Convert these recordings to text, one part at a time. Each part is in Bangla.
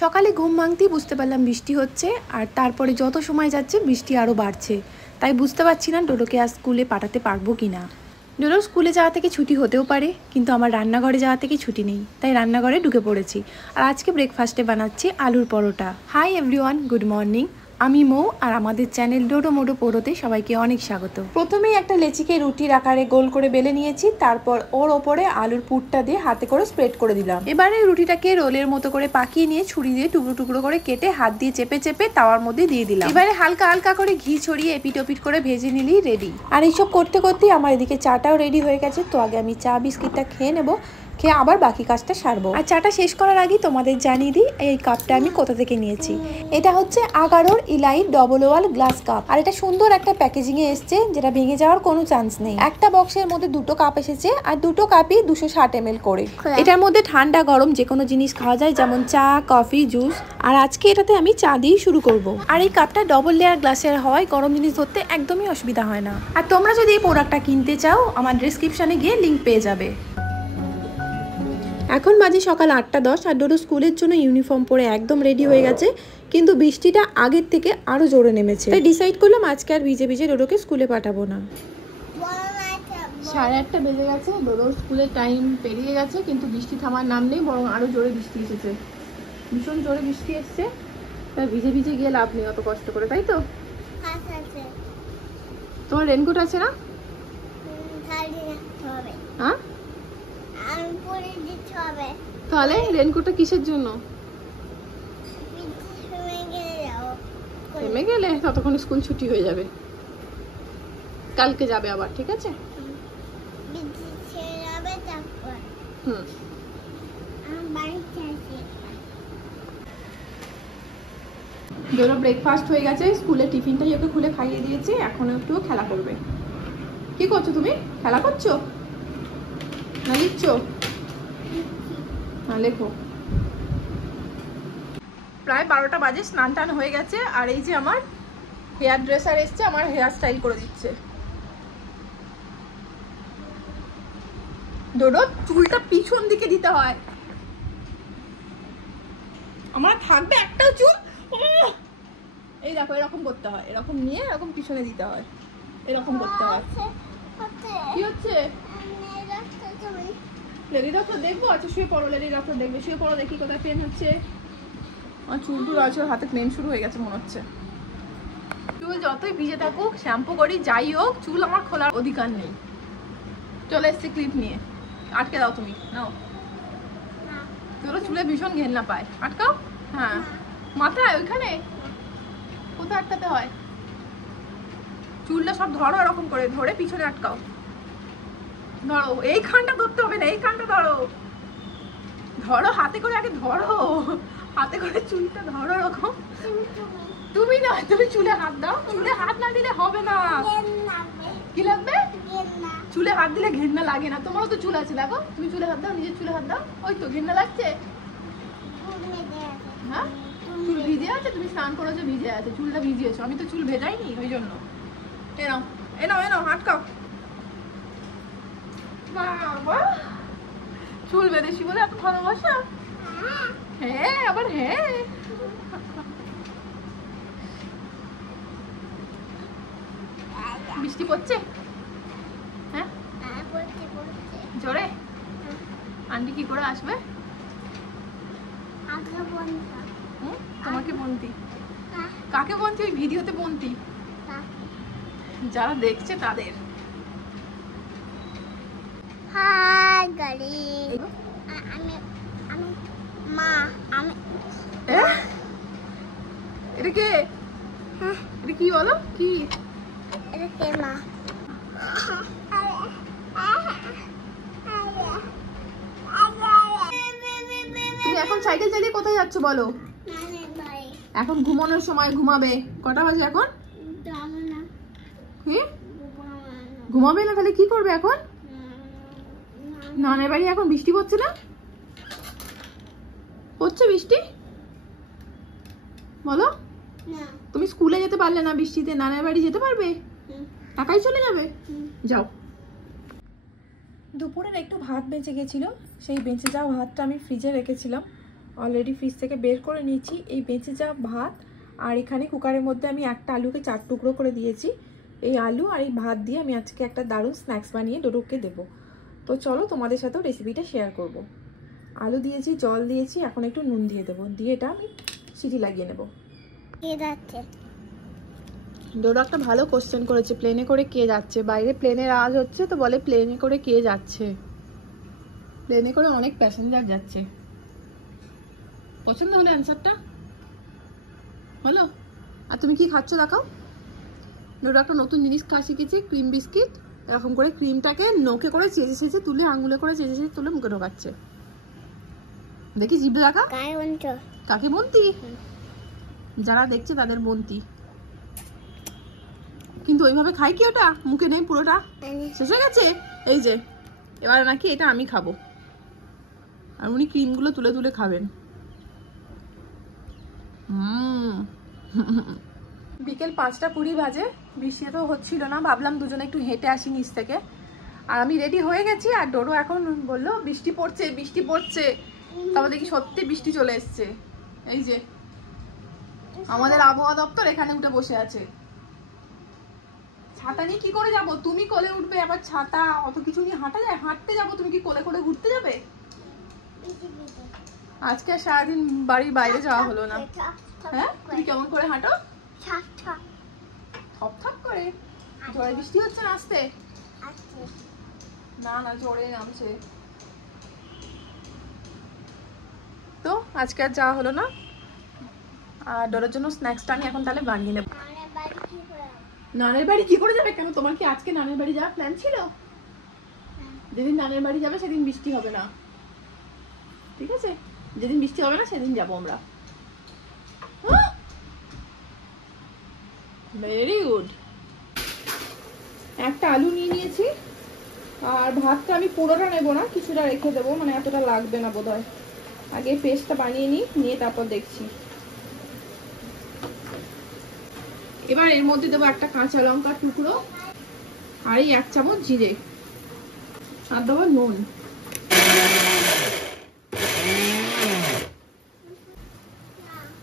সকালে ঘুম ভাঙতেই বুঝতে পারলাম বৃষ্টি হচ্ছে, আর তারপরে যত সময় যাচ্ছে বৃষ্টি আরও বাড়ছে। তাই বুঝতে পারছি না ডোডোকে আজ স্কুলে পাঠাতে পারবো কি না। ডোডোর স্কুলে যাওয়া থেকে ছুটি হতেও পারে, কিন্তু আমার রান্নাঘরে যাওয়া থেকে ছুটি নেই, তাই রান্নাঘরে ঢুকে পড়েছি। আর আজকে ব্রেকফাস্টে বানাচ্ছি আলুর পরোটা। Hi everyone, good morning. আমি মৌ, আর আমাদের চ্যানেল ডোডো মোডো পোড়োতে সবাইকে অনেক স্বাগত। প্রথমেই একটা লেচিকে রুটির আকারে গোল করে বেলে নিয়েছি, তারপর ওর ওপরে আলুর পুরটা দিয়ে হাতে করে স্প্রেড করে দিলাম। এবারে রুটিটাকে রোলের মতো করে পাকিয়ে নিয়ে ছুরি দিয়ে টুকরো টুকরো করে কেটে হাত দিয়ে চেপে চেপে তাওয়ার মধ্যে দিয়ে দিলাম। এবারে হালকা হালকা করে ঘি ছড়িয়ে এপিট ওপিট করে ভেজে নিলেই রেডি। আর এইসব করতে করতেই আমার এদিকে চাটাও রেডি হয়ে গেছে। তো আগে আমি চা বিস্কিটটা খেয়ে নেবো, খেয়ে আবার বাকি কাজটা সারবো। আর চাটা শেষ করার আগেই তোমাদের জানিয়ে দিই এই কাপটা আমি কোথা থেকে নিয়েছি। এটা হচ্ছে আগারোর ইলাইট ডবল ওয়াল গ্লাস কাপ, আর এটা সুন্দর একটা প্যাকেজিং এ এসছে, যেটা ভেঙে যাওয়ার কোনো চান্স নেই। একটা বক্সের মধ্যে দুটো কাপ এসেছে, আর দুটো কাপই 260 ml করে। এটার মধ্যে ঠান্ডা গরম যে কোনো জিনিস খাওয়া যায়, যেমন চা, কফি, জুস। আর আজকে এটাতে আমি চা দিয়েই শুরু করব। আর এই কাপটা ডবল লেয়ার গ্লাসের হওয়ায় গরম জিনিস ধরতে একদমই অসুবিধা হয় না। আর তোমরা যদি এই প্রোডাক্টটা কিনতে চাও, আমার ডেসক্রিপশনে গিয়ে লিঙ্ক পেয়ে যাবে। এখন বাজে সকাল 8:10, আর ডোডো স্কুলের জন্য ইউনিফর্ম পরে একদম রেডি হয়ে গেছে, কিন্তু বৃষ্টিটা আগের থেকে আরো জোরে নেমেছে। তাই ডিসাইড করলাম আজকে আর ভিজে ভিজে ডোডোকে স্কুলে পাঠাবো না। 8:30 বেজে গেছে, ডোডোর স্কুলের টাইম পেরিয়ে গেছে, কিন্তু বৃষ্টি থামার নাম নেই, বরং আরো জোরে বৃষ্টি এসেছে। ভীষণ জোরে বৃষ্টি এসছে, তাই ভিজে ভিজে গিয়ে লাভ নেই অত কষ্ট করে, তাই তো? তোমার রেনকোট আছে না? হ্যাঁ, তাহলে রেনকোটটা কিসের জন্য? থেমে গেলে ততক্ষণ স্কুল ছুটি হয়ে যাবে, কালকে যাবে আবার, ঠিক আছে? ধরো ব্রেকফাস্ট হয়ে গেছে, স্কুলে টিফিনটাই ওকে খুলে খাইয়ে দিয়েছে, এখন একটু খেলা করবে। কি করছো তুমি? খেলা করছো না লিখছো? হ্যাঁ, লেখো। প্রায় 12টা বাজে, স্নান টান হয়ে গেছে, আর এই যে আমার হেয়ার ড্রেসার এসছে, আমার হেয়ার স্টাইল করে দিচ্ছে। ডোডো, চুলটা পিছন দিকে দিতে হয়, আমার থাকবে একটাও চুল। এই দেখো, এরকম করতে হয়, এরকম নিয়ে এরকম পিছনে দিতে হয়, এরকম করতে হয়। কি হচ্ছে? লেডি ডক্টর দেখবো? আচ্ছা শুয়ে পড়ো, লেডি ডক্টর দেখবে, শুয়ে পড়ো, দেখি কোথায় পেন হচ্ছে। আমার চুল টুল আছে, হাতে পেন শুরু হয়ে গেছে মনে হচ্ছে। চুল যতই ভিজে থাকুক, শ্যাম্পু করি, যাই হোক, চুল আমার খোলার অধিকার নেই। চলে এসছে ক্লিপ নিয়ে, আটকে দাও তুমি, নাও। তোর চুলে ভীষণ ঘেন্না পায়, আটকাও। হ্যাঁ, মাথায় ওইখানে কোথায় আটকাতে হয়? চুলটা সব ধরো, এরকম করে ধরে পিছনে আটকাও। ধরো, এই খানটা ধরতে হবে না, এই খানটা ধরো, ধরো হাতে করে, আগে ধরো হাতে করে, চুলটা ধরো এরকম। তুমি না, তুমি চুলে হাত দাও, চুলে হাত না দিলে হবে না। কি লাগবে? চুলে হাত দিলে ঘেন্না লাগে না, তোমারও তো চুল আছে, দেখো, তুমি চুলে হাত দাও, নিজের চুলে হাত দাও। ওই তো ঘেন্না লাগছে। হ্যাঁ, চুল ভিজে আছে, তুমি স্নান করেছো, ভিজে আছে, চুলটা ভিজিয়েছো, আমি তো চুল ভেজাইনি, ওই জন্য। এনাও এনাও এনাও, আটকাও। বাবা, চুল বেঁধেছি বলে এত ভালোবাসা? হ্যাঁ, আবার হ্যাঁ। বৃষ্টি পড়ছে? হ্যাঁ, জোরে? আন্টি কি করে আসবে? তোমাকে বন্তি? কাকে বন্তি? ওই ভিডিওতে বন্তি, যারা দেখছে তাদের। এটা কে? এটা কি বলো? কি? তুমি এখন সাইকেল চালিয়ে কোথায় যাচ্ছ বলো? এখন ঘুমানোর সময়, ঘুমাবে। কটা বাজে এখন? কি ঘুমাবে না? তাহলে কি করবে এখন? নানের বাড়ি এখন বৃষ্টি পড়ছে না? পড়ছে বৃষ্টি? বলো, তুমি স্কুলে যেতে পারলে না বৃষ্টিতে, নানের বাড়ি যেতে পারবে? টাকাই চলে যাবে, যাও। দুপুরের একটু ভাত বেঁচে গেছিলো, সেই বেঁচে যাওয়া ভাতটা আমি ফ্রিজে রেখেছিলাম। অলরেডি ফ্রিজ থেকে বের করে নিয়েছি এই বেঁচে যাওয়া ভাত, আর এখানে কুকারের মধ্যে আমি একটা আলুকে 4 টুকরো করে দিয়েছি। এই আলু আর এই ভাত দিয়ে আমি আজকে একটা দারুণ স্ন্যাক্স বানিয়ে ডোডোকে দেবো। তো চলো তোমাদের সাথেও রেসিপিটা শেয়ার করব। আলু দিয়েছি, জল দিয়েছি, এখন একটু নুন দিয়ে দেবো, দিয়ে এটা আমি সিটি লাগিয়ে নেবো। ডোডো একটা ভালো কোশ্চেন করেছে, প্লেনে করে কে যাচ্ছে? বাইরে প্লেনের আওয়াজ হচ্ছে তো বলে প্লেনে করে কে যাচ্ছে। প্লেনে করে অনেক প্যাসেঞ্জার যাচ্ছে। পছন্দ হলো অ্যান্সারটা? হলো? আর তুমি কি খাচ্ছ দেখাও। ডোডো একটা নতুন জিনিস খাওয়া শিখেছে, ক্রিম বিস্কিট। এরকম করে ক্রিমটাকে নোকে করে চেঁচে চেঁচে তুলে, আঙুলে করে চেঁচে চেঁচে তুলে মুখে ঢোকাচ্ছে। দেখি জিভে দেখা। কাকে বন্তি? যারা দেখছে তাদের বন্তি। কিন্তু ওইভাবে খাই কি ওটা? মুখে নেই, পুরোটা শেষ হয়ে গেছে। এই যে এবার নাকি এটা আমি খাবো, আর উনি ক্রিমগুলো তুলে তুলে খাবেন। বিকেল 5টা 20 বাজে, বৃষ্টি তো হচ্ছিল না, ভাবলাম দুজনে একটু হেঁটে আসি নিচ থেকে। আর আমি রেডি হয়ে গেছি, আর ডোডো এখন বললো বৃষ্টি পড়ছে বৃষ্টি পড়ছে। তারপর দেখি সত্যি বৃষ্টি চলে এসছে। এই যে আমাদের আবহাওয়া দপ্তর এখানে উঠে বসে আছে। ছাতা নিয়ে কি করে যাব? তুমি কোলে উঠবে, আবার ছাতা অত কিছু নিয়ে হাঁটা যায়? হাঁটতে যাবো, তুমি কি কোলে করে ঘুরতে যাবে? আজকে সারাদিন বাড়ির বাইরে যাওয়া হলো না। হ্যাঁ, তুমি কেমন করে হাঁটো? থপ থপ করে। জোরে বৃষ্টি হচ্ছে না আসতে? না না, জোরে নামছে। তো আজকে আর যাওয়া হলো না। আর ডোডোর জন্য স্ন্যাক্সটা আমি এখন তাহলে বানিয়ে নেব। নানের বাড়ি কি করে যাবে? কেন, তোমার কি আজকে নানের বাড়ি যাওয়ার প্ল্যান ছিল? যেদিন নানের বাড়ি যাবে সেদিন বৃষ্টি হবে না, ঠিক আছে? যেদিন বৃষ্টি হবে না সেদিন যাবো আমরা। Very good. একটা আলু নিয়ে নিয়েছি, আর ভাতটা আমি পুরোটা নেবো না, কিছুটা রেখে দেবো, মানে এতটা লাগবে না বোধহয়। আগে পেস্টটা বানিয়ে নিয়ে তারপর দেখছি। এবার এর মধ্যে দেবো একটা কাঁচা লঙ্কার টুকরো, আর এই 1 চামচ জিরে, আর দেবো নুন।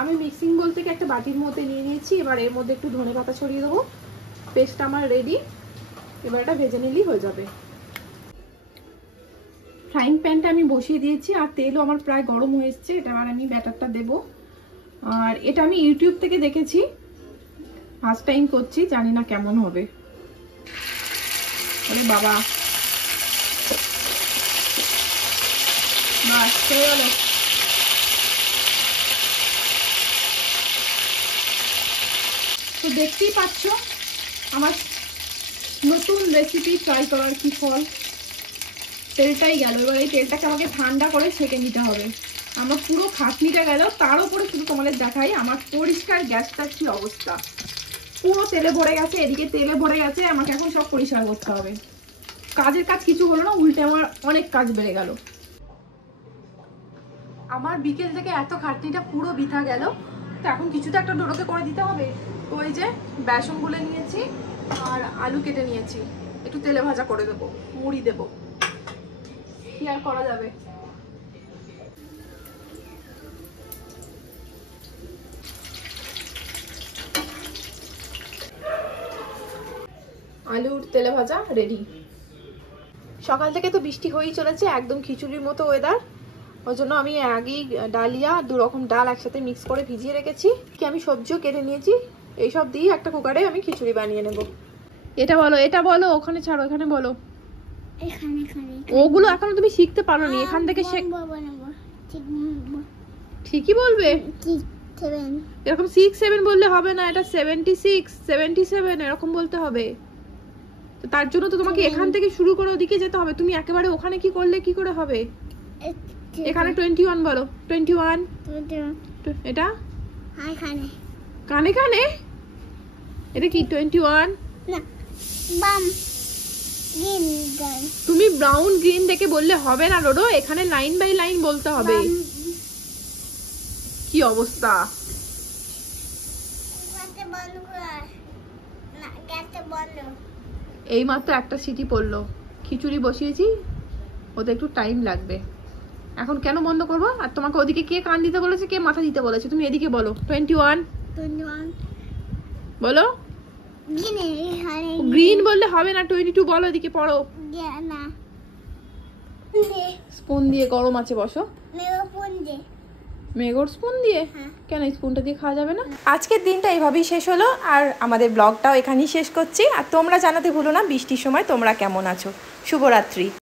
আমি মিক্সিং বল থেকে একটা বাটির মধ্যে নিয়ে নিয়েছি। এবার এর মধ্যে একটু ধনে পাতা ছড়িয়ে দেবো। পেস্টটা আমার রেডি, এবার এটা ভেজে নিলেই হয়ে যাবে। ফ্রাইং প্যানটা আমি বসিয়ে দিয়েছি, আর তেলও আমার প্রায় গরম হয়ে এসছে। এটা আবার আমি ব্যাটারটা দেবো। আর এটা আমি ইউটিউব থেকে দেখেছি, ফার্স্ট টাইম করছি, জানি না কেমন হবে। আরে বাবা, বাস হয়ে গেল। তো দেখতেই পাচ্ছ আমার নতুন রেসিপি ট্রাই করার কি ফল। তেলটাই গেল। এবার এই তেলটাকে আমাকে ঠান্ডা করে ছেঁকে নিতে হবে। আমার পুরো খাটনিটা গেল। তার উপরে শুধু তোমাদের দেখাই আমার পরিষ্কার গ্যাসটার কি অবস্থা। পুরো তেলে ভরে গেছে, এদিকে তেলে ভরে গেছে, আমাকে এখন সব পরিষ্কার করতে হবে। কাজের কাজ কিছু হলো না, উল্টে আমার অনেক কাজ বেড়ে গেল। আমার বিকেল থেকে এত খাটনিটা পুরো বৃথা গেল। তো এখন কিছুটা একটা ডোডোকে করে দিতে হবে। তো ওই যে বেসন গুলে নিয়েছি, আর আলু কেটে নিয়েছি, একটু তেলে ভাজা করে দেবো, মুড়ি দেবো, কি আর করা যাবে। আলুর তেলে ভাজা রেডি। সকাল থেকে তো বৃষ্টি হয়েই চলেছে, একদম খিচুড়ির মতো ওয়েদার। ওই জন্য আমি আগেই ডালিয়া 2 রকম ডাল একসাথে মিক্স করে ভিজিয়ে রেখেছি। কি আমি সবজিও কেটে নিয়েছি। এইসব দিয়ে একটা কুকারে আমি খিচুড়ি বানিয়ে নেব। এটা বলো, এটা বলো, ওখানে ছাড়ো, এখানে বলো। ওগুলো এখনো তুমি শিখতে পারোনি, এখান থেকে ঠিকই বলবে। এরকম 6 7 বললে হবে না, এটা 76 77 এরকম বলতে হবে। তো তার জন্য তো তোমাকে এখান থেকে শুরু করে ওদিকে যেতে হবে। তুমি একেবারে ওখানে কি করলে কি করে হবে? এখানে 21 বলো। 21 এটা কানে কানে, এটা কি 21? তুমি ব্রাউন গ্রিন দেখে বললে হবে না ডোডো, এখানে লাইন বাই লাইন বলতে হবে। কি অবস্থা! এই মাত্র একটা সিটি পড়লো। খিচুড়ি বসিয়েছি, ওতে একটু টাইম লাগবে। এখন কেন বন্ধ করবো? আর তোমাকে ওদিকে কে কান দিতে বলেছে, কে মাথা দিতে বলেছে? তুমি এদিকে বলো। 21 বলো। গ্রিন বললে হবে না, 22 বলো। এদিকে পড়ো। স্পুন দিয়ে গরম আছে, বসো। মেগোর স্পুন দিয়ে? কেন স্পুনটা দিয়ে খাওয়া যাবে না? আজকের দিনটা এইভাবেই শেষ হলো, আর আমাদের ব্লগটাও এখানেই শেষ করছি। আর তোমরা জানাতে ভুলো না বৃষ্টির সময় তোমরা কেমন আছো। শুভরাত্রি।